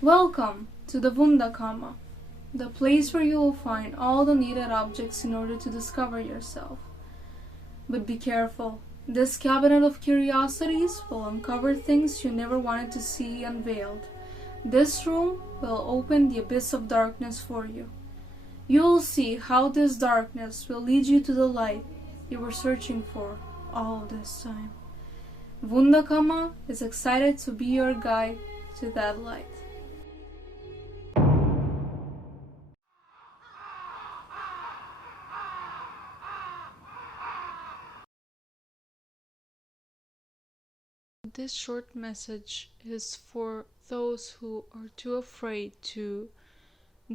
Welcome to the Wunderkammer, the place where you will find all the needed objects in order to discover yourself. But be careful, this cabinet of curiosities will uncover things you never wanted to see unveiled. This room will open the abyss of darkness for you. You will see how this darkness will lead you to the light you were searching for all this time. Wunderkammer is excited to be your guide to that light. This short message is for those who are too afraid to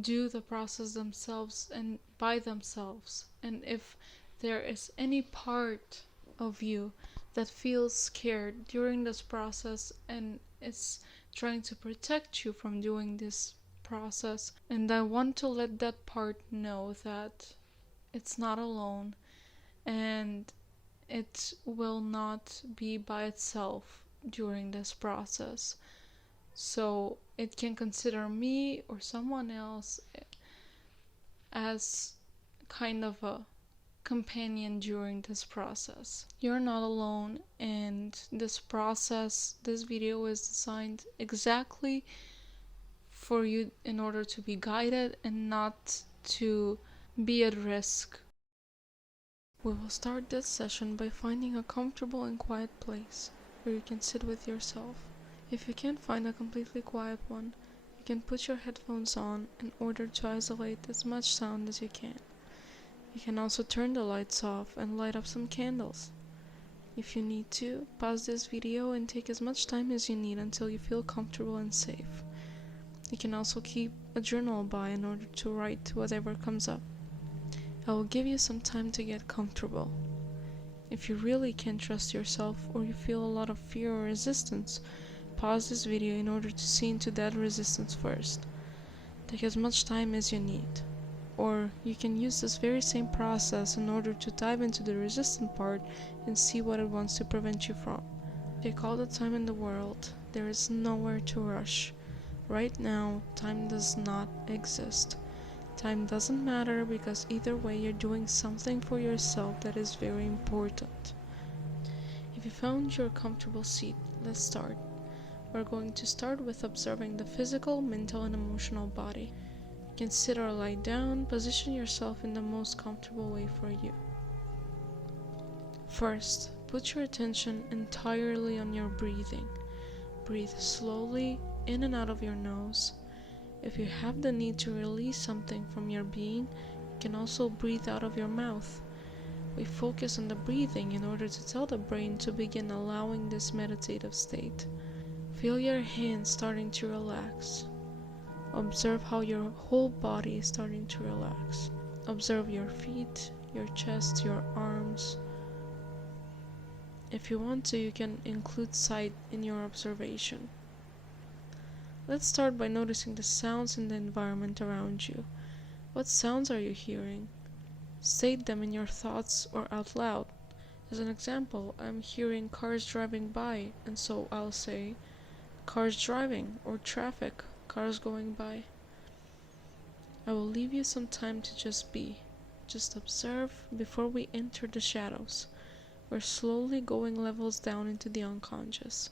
do the process themselves and by themselves. And if there is any part of you that feels scared during this process and is trying to protect you from doing this process, and I want to let that part know that it's not alone and it will not be by itself during this process. So it can consider me or someone else as kind of a companion during this process. You're not alone, and this process, this video is designed exactly for you in order to be guided and not to be at risk. We will start this session by finding a comfortable and quiet place where you can sit with yourself. If you can't find a completely quiet one, you can put your headphones on in order to isolate as much sound as you can. You can also turn the lights off and light up some candles. If you need to, pause this video and take as much time as you need until you feel comfortable and safe. You can also keep a journal by in order to write whatever comes up. I will give you some time to get comfortable. If you really can't trust yourself or you feel a lot of fear or resistance, pause this video in order to see into that resistance first. Take as much time as you need. Or you can use this very same process in order to dive into the resistant part and see what it wants to prevent you from. Take all the time in the world. There is nowhere to rush. Right now, time does not exist. Time doesn't matter because either way you're doing something for yourself that is very important. If you found your comfortable seat, let's start. We're going to start with observing the physical, mental, and emotional body. You can sit or lie down, position yourself in the most comfortable way for you. First, put your attention entirely on your breathing. Breathe slowly in and out of your nose. If you have the need to release something from your being, you can also breathe out of your mouth. We focus on the breathing in order to tell the brain to begin allowing this meditative state. Feel your hands starting to relax. Observe how your whole body is starting to relax. Observe your feet, your chest, your arms. If you want to, you can include sight in your observation. Let's start by noticing the sounds in the environment around you. What sounds are you hearing? State them in your thoughts or out loud. As an example, I'm hearing cars driving by, and so I'll say, cars driving, or traffic, cars going by. I will leave you some time to just be. Just observe before we enter the shadows. We're slowly going levels down into the unconscious.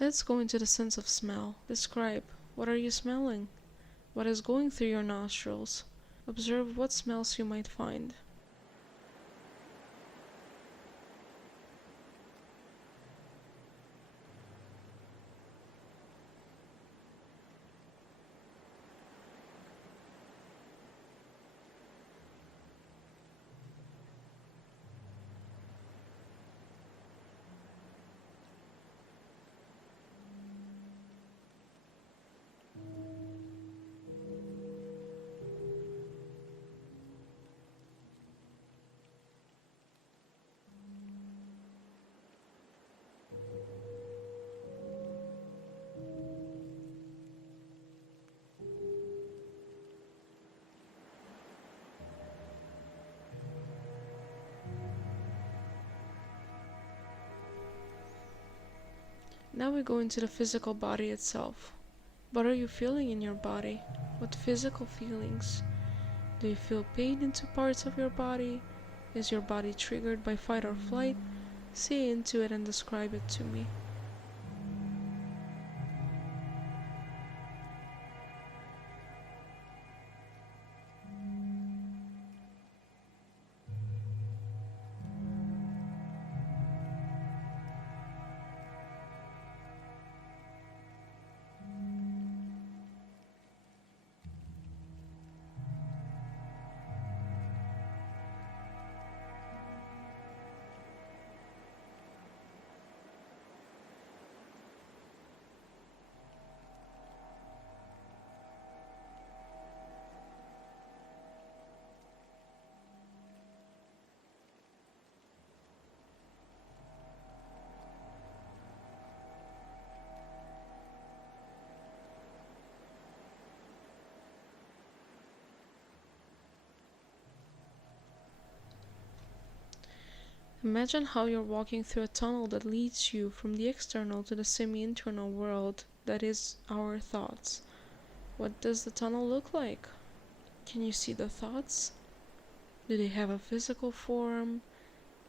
Let's go into the sense of smell. Describe. What are you smelling? What is going through your nostrils? Observe what smells you might find. Now we go into the physical body itself. What are you feeling in your body? What physical feelings? Do you feel pain into parts of your body? Is your body triggered by fight or flight? See into it and describe it to me. Imagine how you're walking through a tunnel that leads you from the external to the semi-internal world that is our thoughts. What does the tunnel look like? Can you see the thoughts? Do they have a physical form?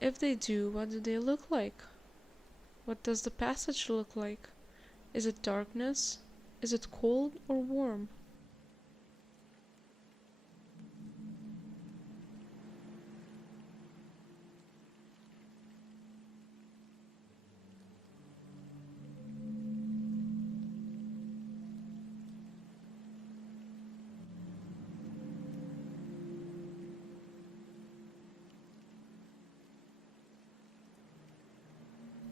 If they do, what do they look like? What does the passage look like? Is it darkness? Is it cold or warm?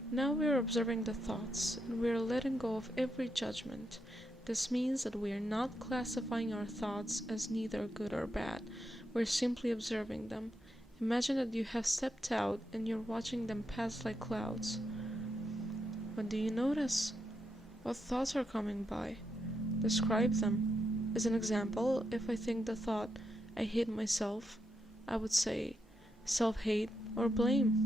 Now we are observing the thoughts, and we are letting go of every judgment. This means that we are not classifying our thoughts as neither good or bad. We're simply observing them. Imagine that you have stepped out and you're watching them pass like clouds. What do you notice? What thoughts are coming by? Describe them. As an example, if I think the thought, I hate myself, I would say self-hate or blame.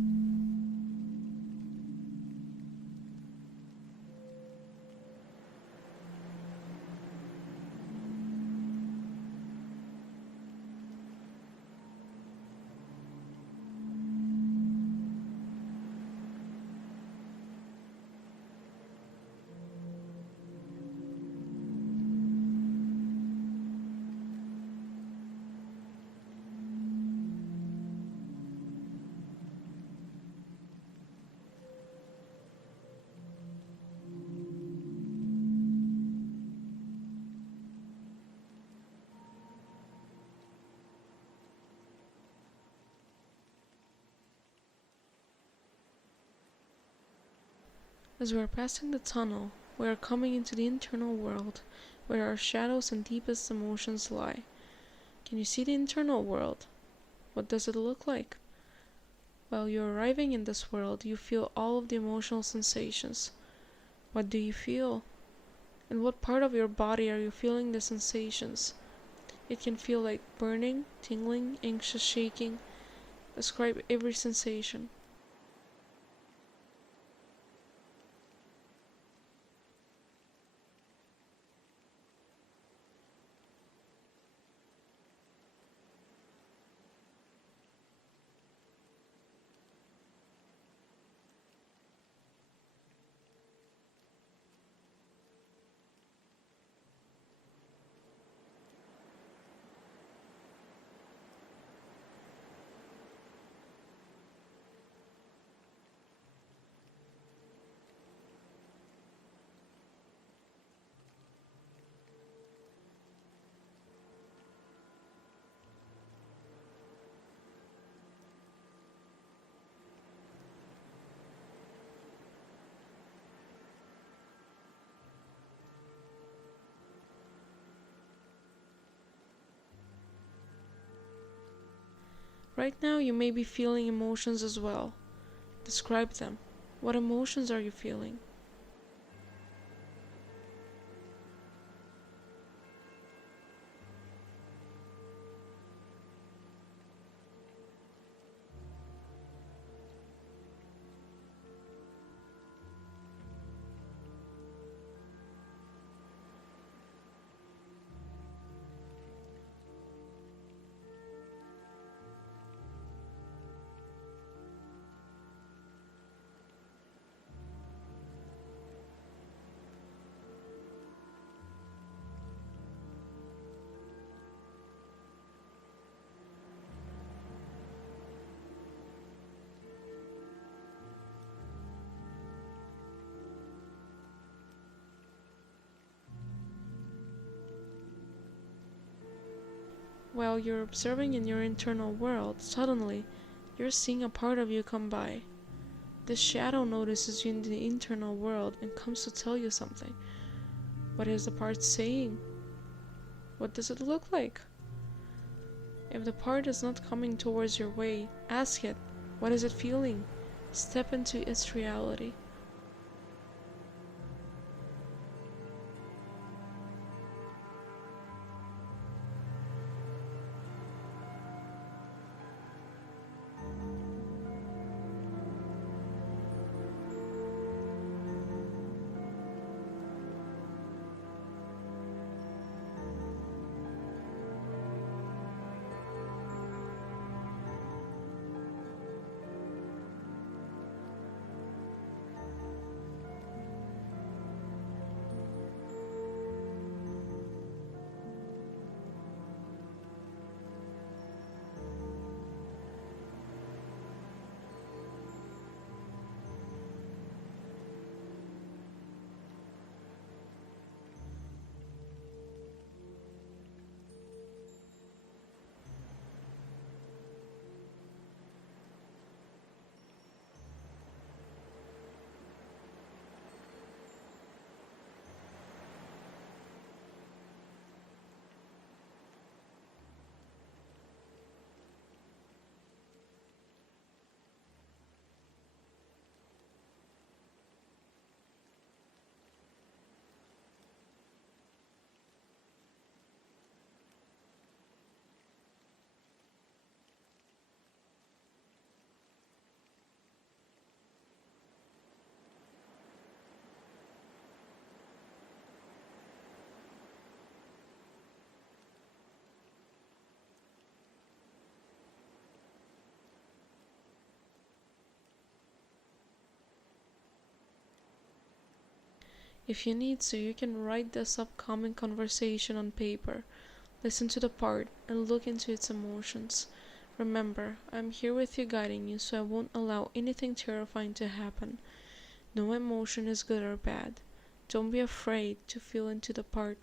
As we are passing the tunnel, we are coming into the internal world, where our shadows and deepest emotions lie. Can you see the internal world? What does it look like? While you're arriving in this world, you feel all of the emotional sensations. What do you feel? In what part of your body are you feeling the sensations? It can feel like burning, tingling, anxious, shaking. Describe every sensation. Right now, you may be feeling emotions as well. Describe them. What emotions are you feeling? while you're observing in your internal world, suddenly you're seeing a part of you come by. This shadow notices you in the internal world and comes to tell you something. What is the part saying? What does it look like? If the part is not coming towards your way, ask it, what is it feeling? Step into its reality. If you need to, you can write this upcoming conversation on paper. Listen to the part and look into its emotions. Remember, I'm here with you guiding you, so I won't allow anything terrifying to happen. No emotion is good or bad. Don't be afraid to feel into the part.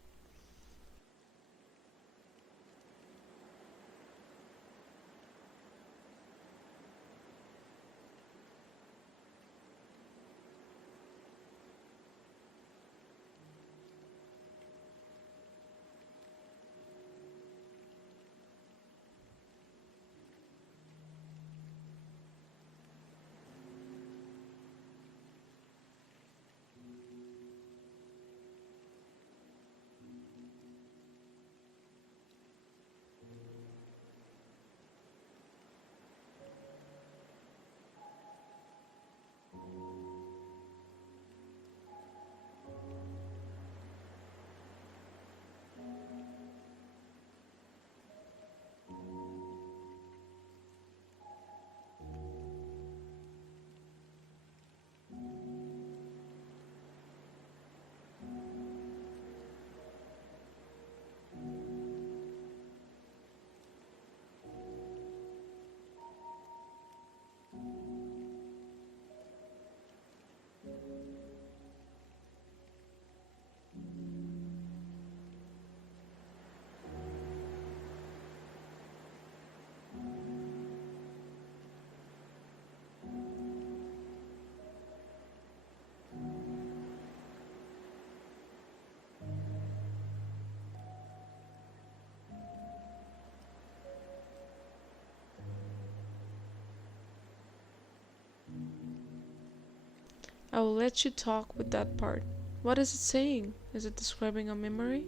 I will let you talk with that part. What is it saying? Is it describing a memory?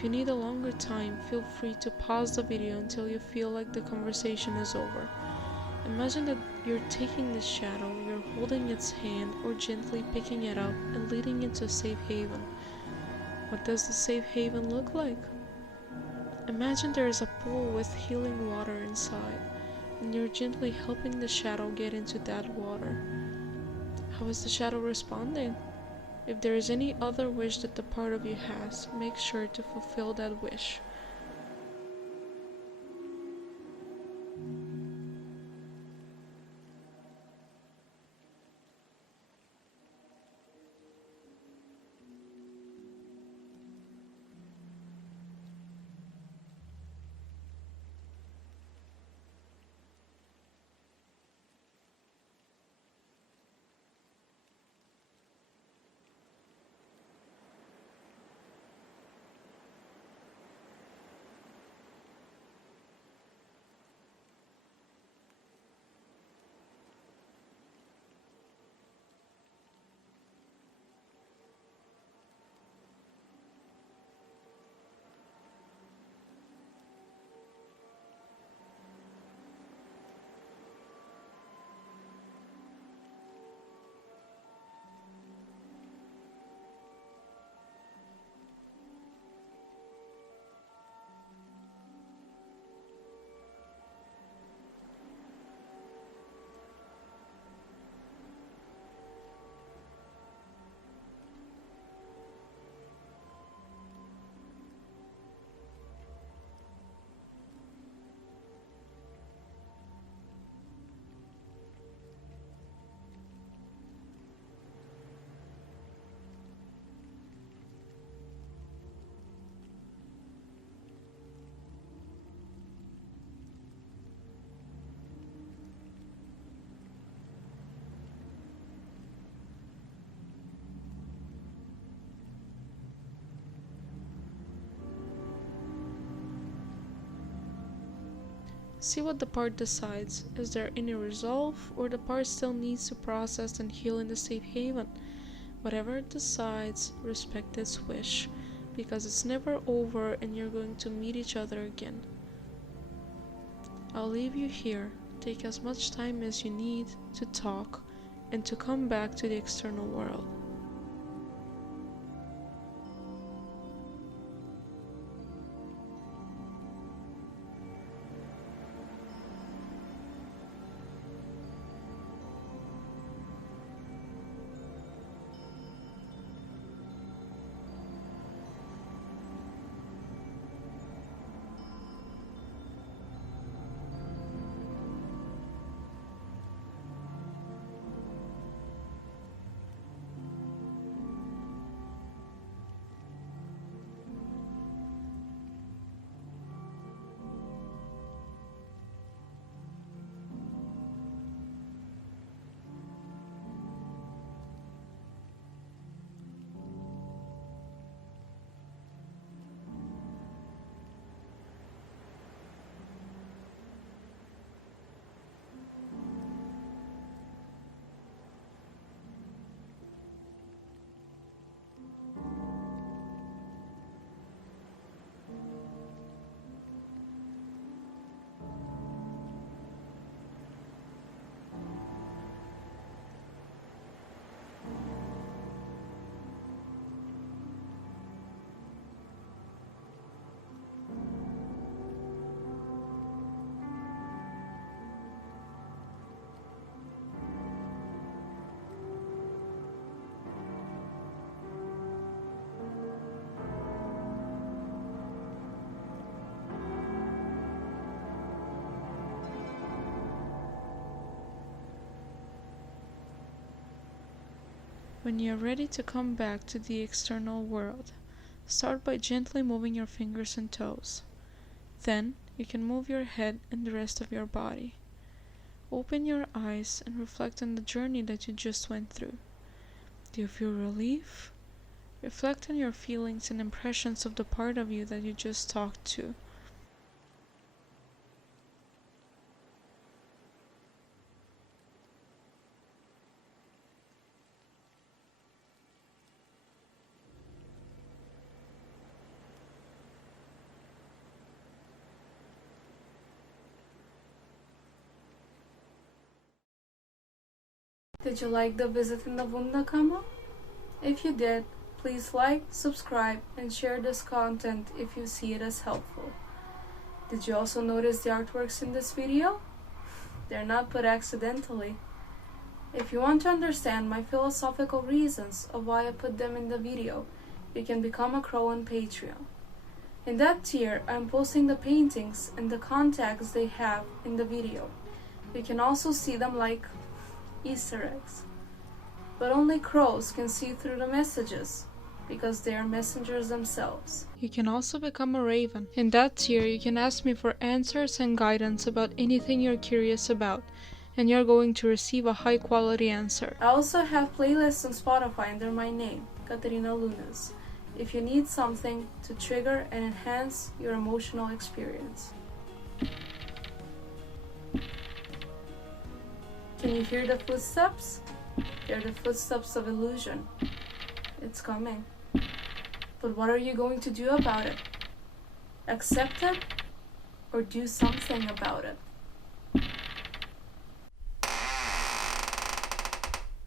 If you need a longer time, feel free to pause the video until you feel like the conversation is over. Imagine that you're taking this shadow, you're holding its hand or gently picking it up and leading it to a safe haven. What does the safe haven look like? Imagine there is a pool with healing water inside, and you're gently helping the shadow get into that water. How is the shadow responding? If there is any other wish that the part of you has, make sure to fulfill that wish. See what the part decides. Is there any resolve, or the part still needs to process and heal in the safe haven? Whatever it decides, respect its wish, because it's never over and you're going to meet each other again. I'll leave you here. Take as much time as you need to talk and to come back to the external world. When you're ready to come back to the external world, start by gently moving your fingers and toes. Then, you can move your head and the rest of your body. Open your eyes and reflect on the journey that you just went through. Do you feel relief? Reflect on your feelings and impressions of the part of you that you just talked to. Did you like the visit in the Wunderkammer? If you did, please like, subscribe, and share this content if you see it as helpful. Did you also notice the artworks in this video? They're not put accidentally. If you want to understand my philosophical reasons of why I put them in the video, you can become a crow on Patreon. In that tier, I'm posting the paintings and the contacts they have in the video. You can also see them like Easter eggs. But only crows can see through the messages, because they are messengers themselves. You can also become a raven. In that tier, you can ask me for answers and guidance about anything you're curious about, and you're going to receive a high quality answer. I also have playlists on Spotify under my name, Katerina Lunas, if you need something to trigger and enhance your emotional experience. Can you hear the footsteps? They're the footsteps of illusion. It's coming. But what are you going to do about it? Accept it or do something about it?